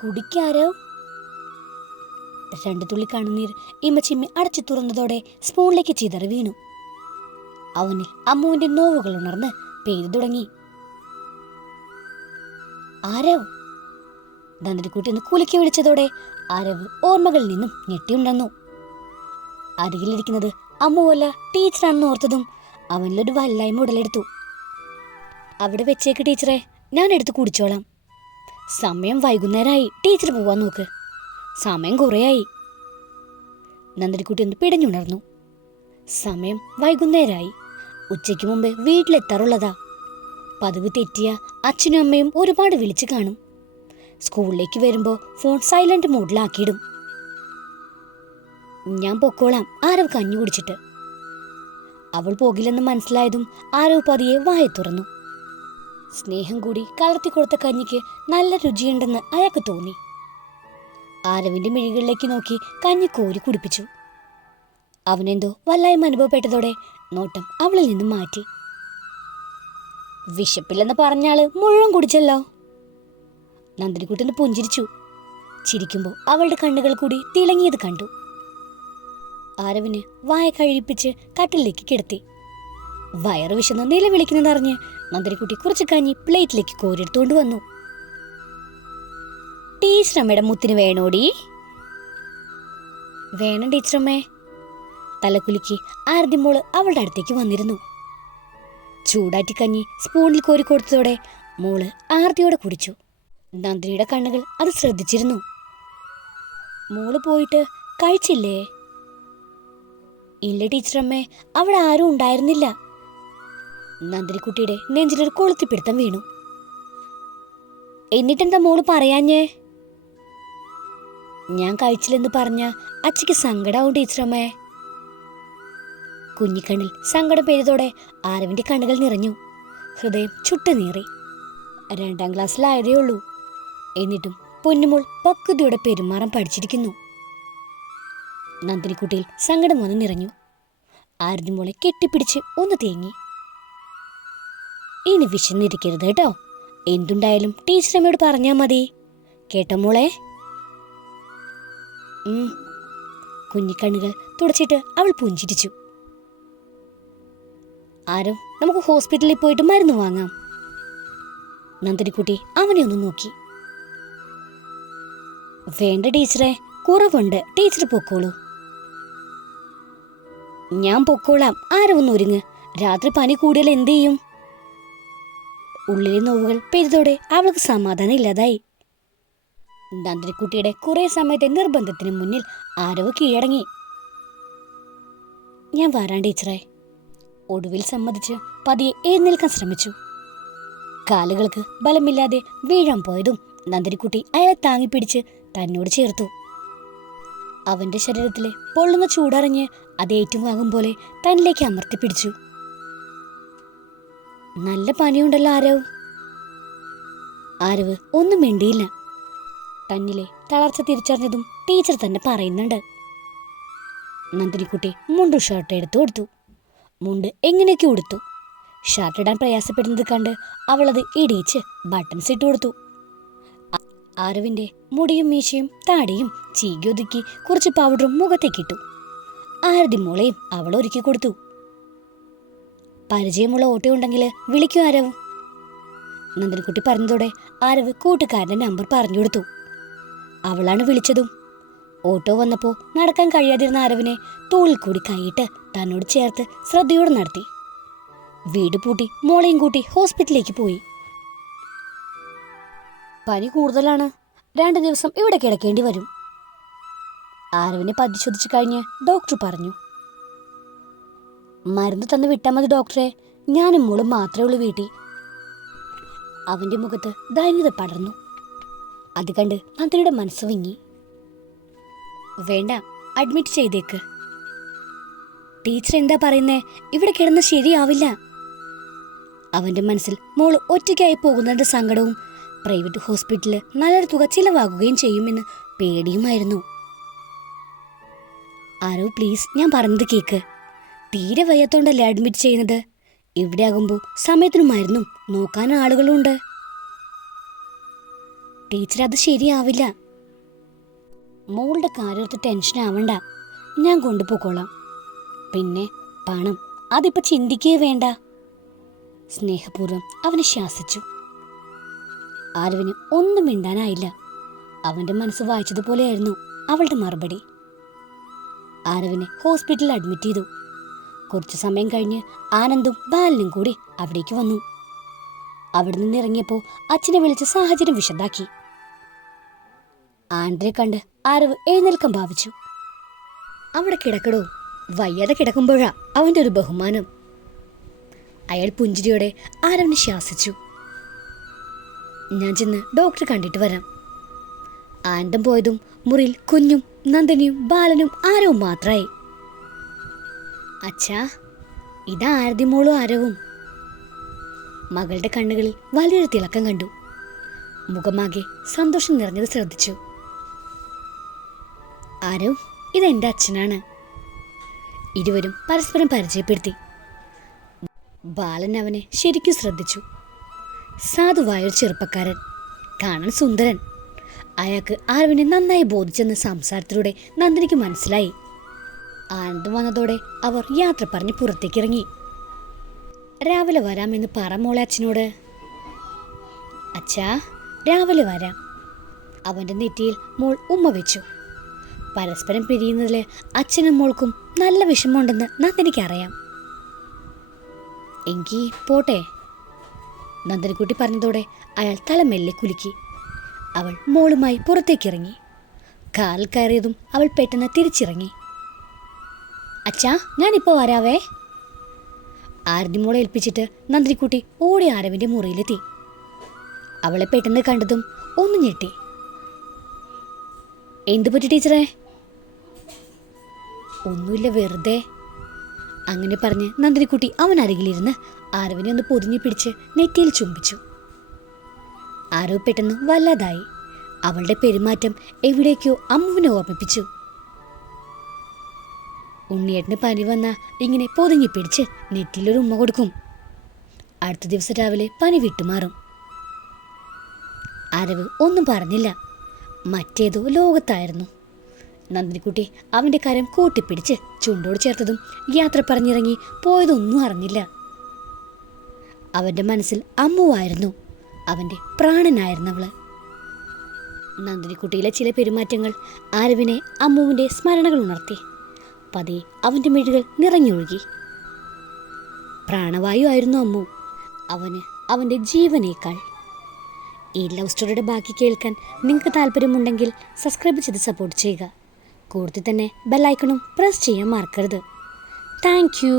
കുടിക്കാരോ? രണ്ടു തുള്ളി കണ്ണുനീർ ഇമ്മച്ചിമ്മി അടച്ചു തുറന്നതോടെ സ്പൂണിലേക്ക് ചിതറി വീണു. അവനിൽ അമ്മുവിന്റെ നോവുകൾ ഉണർന്ന് പെയ്തു തുടങ്ങി. ആരവ്? നന്ദിനിക്കുട്ടി ഒന്ന് കുലുക്കി വിളിച്ചതോടെ ആരവ് ഓർമ്മകളിൽ നിന്നും ഞെട്ടിയുണ്ടെന്നു. അരികിലിരിക്കുന്നത് അമ്മുവല്ല ടീച്ചറാണെന്ന് ഓർത്തതും അവനിലൊരു വല്ലായ്മ ഉടലെടുത്തു. അവിടെ വെച്ചേക്ക് ടീച്ചറെ, ഞാൻ എടുത്ത് കുടിച്ചോളാം. സമയം വൈകുന്നേരമായി, ടീച്ചർ പോവാൻ നോക്ക്. സമയം കുറേയായി. നന്ദിനിക്കുട്ടി ഒന്ന് പിടഞ്ഞുണർന്നു. സമയം വൈകുന്നേരമായി. ഉച്ചയ്ക്ക് മുമ്പേ വീട്ടിലെത്താറുള്ളതാ. പതിവ് തെറ്റിയ അച്ഛനും അമ്മയും ഒരുപാട് വിളിച്ചു കാണും. സ്കൂളിലേക്ക് വരുമ്പോൾ ഫോൺ സൈലന്റ് മോഡിലാക്കിയിടും. ഞാൻ പൊക്കോളാം, ആരവ് കഞ്ഞി കുടിച്ചിട്ട്. അവൾ പോകില്ലെന്ന് മനസ്സിലായതും ആരവ് പതിയെ വായ തുറന്നു. സ്നേഹം കൂടി കലർത്തിക്കൊടുത്ത കഞ്ഞിക്ക് നല്ല രുചിയുണ്ടെന്ന് അയാൾക്ക് തോന്നി. ആരവിന്റെ മിഴികളിലേക്ക് നോക്കി കഞ്ഞി കോരി കുടിപ്പിച്ചു. അവനെന്തോ വല്ലായ്മ അനുഭവപ്പെട്ടതോടെ നോട്ടം അവളിൽ നിന്നും മാറ്റി. വിശപ്പില്ലെന്ന് പറഞ്ഞാള് മുഴുവൻ കുടിച്ചല്ലോ. നന്ദിനിക്കുട്ടി പുഞ്ചിരിച്ചു. ചിരിക്കുമ്പോൾ അവളുടെ കണ്ണുകൾ കൂടി തിളങ്ങിയത് കണ്ടു. ആരവിന് വായ കഴിപ്പിച്ച് കട്ടിലേക്ക് കിടത്തി. വയറ് വിശന്ന് നിലവിളിക്കുന്നതറിഞ്ഞ് നന്ദിനിക്കുട്ടി കുറച്ച് കഞ്ഞി പ്ലേറ്റിലേക്ക് കോരിയെടുത്തുകൊണ്ട് വന്നു. ടീച്ചറമ്മയുടെ മുത്തിന് വേണോടി? വേണം ടീച്ചറമ്മേ. തലകുലുക്കി ആരതിമോള് അവളുടെ അടുത്തേക്ക് വന്നിരുന്നു. ചൂടാറ്റി കഞ്ഞി സ്പൂണിൽ കോരി കൊടുത്തതോടെ മോള് ആർത്തിയോടെ കുടിച്ചു. നന്ദിനിയുടെ കണ്ണുകൾ അത് ശ്രദ്ധിച്ചിരുന്നു. മോള് പോയിട്ട് കഴിച്ചില്ലേ? ഇല്ല ടീച്ചറമ്മേ, അവിടെ ആരും ഉണ്ടായിരുന്നില്ല. നന്ദിനിക്കുട്ടിയുടെ നെഞ്ചിലൊരു കൊളുത്തിപ്പിടുത്തം വീണു. എന്നിട്ടെന്താ മോള് പറയാഞ്ഞേ? ഞാൻ കഴിച്ചില്ലെന്ന് പറഞ്ഞ അച്ഛക്ക് സങ്കടാവും ടീച്ചറമ്മേ. കുഞ്ഞിക്കണ്ണിൽ സങ്കടം പെയ്തതോടെ ആരവിന്റെ കണ്ണുകൾ നിറഞ്ഞു. ഹൃദയം ചുട്ടുനീറി. 2ാം ക്ലാസ്സിലായതേ ഉള്ളൂ. എന്നിട്ടും പൊന്നുമോൾ പക്വതയോടെ പെരുമാറാൻ പഠിച്ചിരിക്കുന്നു. നന്ദിനിക്കുട്ടിയിൽ സങ്കടം വന്ന് നിറഞ്ഞു. ആരതിമോളെ കെട്ടിപ്പിടിച്ച് ഒന്ന് തേങ്ങി. ഇനി വിശന്നിരിക്കരുത് കേട്ടോ. എന്തുണ്ടായാലും ടീച്ചറമ്മയോട് പറഞ്ഞാ മതി. കേട്ടോ മോളെ? കുഞ്ഞിക്കണ്ണുകൾ തുടച്ചിട്ട് അവൾ പുഞ്ചിരിച്ചു. ആരോ, നമുക്ക് ഹോസ്പിറ്റലിൽ പോയിട്ട് മരുന്ന് വാങ്ങാം. നന്ദിനിക്കുട്ടി അവനെ ഒന്ന് നോക്കി. വേണ്ട ടീച്ചറെ, കുറവുണ്ട്. ടീച്ചർ പൊക്കോളൂ. ഞാൻ പൊക്കോളാം. ആരൊന്ന് ഒരുങ്ങ്. രാത്രി പനി കൂടിയാൽ എന്ത് ചെയ്യും? ഉള്ളിലെ നോവുകൾ പെയ്തതോടെ അവൾക്ക് സമാധാനം ഇല്ലാതായി. നന്ദിനിക്കുട്ടിയുടെ കുറെ സമയത്തെ നിർബന്ധത്തിന് മുന്നിൽ ആരവ് കീഴടങ്ങി. ഞാൻ വരാൻ ടീച്ചറെ. ഒടുവിൽ സമ്മതിച്ച് പതിയെ എഴുന്നേൽക്കാൻ ശ്രമിച്ചു. കാലുകൾക്ക് ബലമില്ലാതെ വീഴാൻ പോയതും നന്ദിനിക്കുട്ടി അയാളെ താങ്ങിപ്പിടിച്ച് തന്നോട് ചേർത്തു. അവന്റെ ശരീരത്തിലെ പൊള്ളുന്ന ചൂടറിഞ്ഞ് അത് ഏറ്റുവാങ്ങും പോലെ തന്നിലേക്ക് അമർത്തിപ്പിടിച്ചു. നല്ല പനിയുണ്ടല്ലോ ആരവ്. ആരവ് ഒന്നും മിണ്ടിയില്ല. തന്നിലെ തളർച്ച തിരിച്ചറിഞ്ഞതും ടീച്ചർ തന്നെ പറയുന്നുണ്ട്. നന്ദിനിക്കുട്ടി മുണ്ടും ഷർട്ട് എടുത്തു കൊടുത്തു. മുണ്ട് എങ്ങനെയൊക്കെ ഉടുത്തു. ഷർട്ട് ഇടാൻ പ്രയാസപ്പെടുന്നത് കണ്ട് അവളത് ഇടിയിച്ച് ബട്ടൺസ് ഇട്ടു കൊടുത്തു. ആരവിന്റെ മുടിയും മീശയും താടിയും ചീകിയൊതുക്കി കുറച്ച് പൗഡറും മുഖത്തേക്കിട്ടു. ആരതിമോളെയും അവൾ ഒരുക്കി കൊടുത്തു. പരിചയമുള്ള ഓട്ടോ ഉണ്ടെങ്കിൽ വിളിക്കൂ ആരവ്. നന്ദിനിക്കുട്ടി പറഞ്ഞതോടെ ആരവ് കൂട്ടുകാരന്റെ നമ്പർ പറഞ്ഞു കൊടുത്തു. അവളാണ് വിളിച്ചതും. ഓട്ടോ വന്നപ്പോൾ നടക്കാൻ കഴിയാതിരുന്ന ആരവിനെ തോളിൽ കൂടി കൈയിട്ട് തന്നോട് ചേർത്ത് ശ്രദ്ധയോടെ നടത്തി. വീട് പൂട്ടി മോളെയും കൂട്ടി ഹോസ്പിറ്റലിലേക്ക് പോയി. പനി കൂടുതലാണ്. 2 ദിവസം ഇവിടെ കിടക്കേണ്ടി വരും. ആരവിനെ പരിശോധിച്ചു കഴിഞ്ഞ് ഡോക്ടർ പറഞ്ഞു. മരുന്ന് തന്ന് വിട്ടാൽ മതി ഡോക്ടറെ. ഞാനും മോളും മാത്രമേ ഉള്ളൂ വീട്ടിൽ. അവന്റെ മുഖത്ത് ദൈന്യത പടർന്നു. അത് കണ്ട് നന്ദിനിയുടെ മനസ്സ് വിങ്ങി. വേണ്ട, അഡ്മിറ്റ് ചെയ്തേക്ക്. ടീച്ചർ എന്താ പറയുന്നേ? ഇവിടെ കിടന്ന് ശരിയാവില്ല. അവന്റെ മനസ്സിൽ മോള് ഒറ്റയ്ക്കായി പോകുന്നതിന്റെ സങ്കടവും പ്രൈവറ്റ് ഹോസ്പിറ്റലിൽ നല്ലൊരു തുക ചിലവാകുകയും ചെയ്യുമെന്ന് പേടിയുമായിരുന്നു. ആരോ പ്ലീസ്, ഞാൻ പറഞ്ഞത് കേക്ക്. തീരെ വയ്യാത്തോണ്ടല്ലേ അഡ്മിറ്റ് ചെയ്യുന്നത്. ഇവിടെ ആകുമ്പോൾ സമയത്തിന് മരുന്നും നോക്കാൻ ആളുകളുണ്ട്. ടീച്ചർ അത് ശരിയാവില്ല. മോളുടെ കാര്യത്ത് ടെൻഷൻ ആവണ്ട, ഞാൻ കൊണ്ടുപോയിക്കോളാം. പിന്നെ പണം അതിപ്പോ ചിന്തിക്കേ വേണ്ട. സ്നേഹപൂർവ്വം അവനെ ശാസിച്ചു. ആരവിന് ഒന്നും മിണ്ടാനായില്ല. അവന്റെ മനസ്സ് വായിച്ചതുപോലെയായിരുന്നു അവളുടെ മറുപടി. ആരവിനെ ഹോസ്പിറ്റലിൽ അഡ്മിറ്റ് ചെയ്തു. കുറച്ചു സമയം കഴിഞ്ഞ് ആനന്ദും ബാലനും കൂടി അവിടേക്ക് വന്നു. അവിടെ നിന്ന് ഇറങ്ങിയപ്പോൾ അച്ഛനെ വിളിച്ച് സാഹചര്യം വിശദാക്കി. ആൻഡ്രയെ കണ്ട് ആരവ് എഴുന്നേൽക്കാൻ ഭാവിച്ചു. അവിടെ കിടക്കടോ, വയ്യാതെ കിടക്കുമ്പോഴാ അവന്റെ ഒരു ബഹുമാനം. അയാൾ പുഞ്ചിരിയോടെ ആരവിനെ ശാസിച്ചു. ഞാൻ ചെന്ന് ഡോക്ടറെ കണ്ടിട്ട് വരാം. ആനന്ദം പോയതും മുറിയിൽ കുഞ്ഞും നന്ദനിയും ബാലനും ആരവും മാത്രമായി. അച്ഛാ, ഇതാരതി മോളും ആരവും. മകളുടെ കണ്ണുകളിൽ വലിയൊരു തിളക്കം കണ്ടു. മുഖമാകെ സന്തോഷം നിറഞ്ഞത് ശ്രദ്ധിച്ചു. ആരവ്, ഇതെന്റെ അച്ഛനാണ്. ഇരുവരും പരസ്പരം പരിചയപ്പെടുത്തി. ബാലൻ അവനെ ശരിക്കും ശ്രദ്ധിച്ചു. സാധുവായൊരു ചെറുപ്പക്കാരൻ, കാണാൻ സുന്ദരൻ. അയാൾക്ക് ആരവിനെ നന്നായി ബോധിച്ചെന്ന് സംസാരത്തിലൂടെ നന്ദിനിക്ക് മനസ്സിലായി. ആനന്ദം വന്നതോടെ അവർ യാത്ര പറഞ്ഞ് പുറത്തേക്കിറങ്ങി. രാവിലെ വരാമെന്ന് പറ മോളെ അച്ഛനോട്. അച്ഛാ, രാവിലെ വരാം. അവന്റെ നെറ്റിയിൽ മോൾ ഉമ്മ വെച്ചു. പരസ്പരം പിരിയുന്നതിൽ അച്ഛനും മോൾക്കും നല്ല വിഷമമുണ്ടെന്ന് നന്ദിനിക്കറിയാം. എങ്കി പോട്ടെ, നന്ദനിക്കുട്ടി പറഞ്ഞതോടെ അയാൾ തല മെല്ലെ കുലുക്കി. അവൾ മോളുമായി പുറത്തേക്കിറങ്ങി. കാറിൽ കയറിയതും അവൾ പെട്ടെന്ന് തിരിച്ചിറങ്ങി. അച്ഛാ, ഞാനിപ്പോൾ വരാവേ. ആരതി മോളെ ഏൽപ്പിച്ചിട്ട് നന്ദിനിക്കുട്ടി ഓടി ആരവിന്റെ മുറിയിലെത്തി. അവളെ പെട്ടെന്ന് കണ്ടതും ഒന്ന് ഞെട്ടി. എന്തു പറ്റി ടീച്ചറേ? ഒന്നുമില്ല, വെറുതെ. അങ്ങനെ പറഞ്ഞ് നന്ദിനിക്കുട്ടി അവൻ അരികിലിരുന്ന് ആരവിനെ ഒന്ന് പൊതിഞ്ഞു പിടിച്ച് നെറ്റിയിൽ ചുംബിച്ചു. ആരവ് പെട്ടെന്ന് വല്ലാതായി. അവളുടെ പെരുമാറ്റം എവിടേക്കോ അമ്മുവിനെ ഓർമ്മിപ്പിച്ചു. ഉണ്ണിയേട്ടന് പനി വന്ന ഇങ്ങനെ പൊതിഞ്ഞു പിടിച്ച് നെറ്റിയിലൊരു ഉമ്മ കൊടുക്കും. അടുത്ത ദിവസം രാവിലെ പനി വിട്ടുമാറും. ആരവ് ഒന്നും പറഞ്ഞില്ല. മറ്റേതോ ലോകത്തായിരുന്നു. നന്ദിനിക്കുട്ടി അവന്റെ കരം കൂട്ടിപ്പിടിച്ച് ചുണ്ടോട് ചേർത്തതും യാത്ര പറഞ്ഞിറങ്ങി പോയതൊന്നും അറിഞ്ഞില്ല. അവന്റെ മനസ്സിൽ അമ്മുവായിരുന്നു. അവന്റെ പ്രാണനായിരുന്നവള്. നന്ദിനിക്കുട്ടിയിലെ ചില പെരുമാറ്റങ്ങൾ ആരവിനെ അമ്മുവിന്റെ സ്മരണകൾ ഉണർത്തി. പതിയെ അവന്റെ മിഴികൾ നിറഞ്ഞൊഴുകി. പ്രാണവായു ആയിരുന്നു അമ്മു. അവന് അവന്റെ ജീവനേക്കാൾ. ഈ ലവ് സ്റ്റോറിയുടെ ബാക്കി കേൾക്കാൻ നിങ്ങൾക്ക് താല്പര്യമുണ്ടെങ്കിൽ സബ്സ്ക്രൈബ് ചെയ്ത് സപ്പോർട്ട് ചെയ്യുക. കൂടുതൽ തന്നെ ബെല്ലൈക്കണും പ്രസ് ചെയ്യാൻ മറക്കരുത്. Thank you.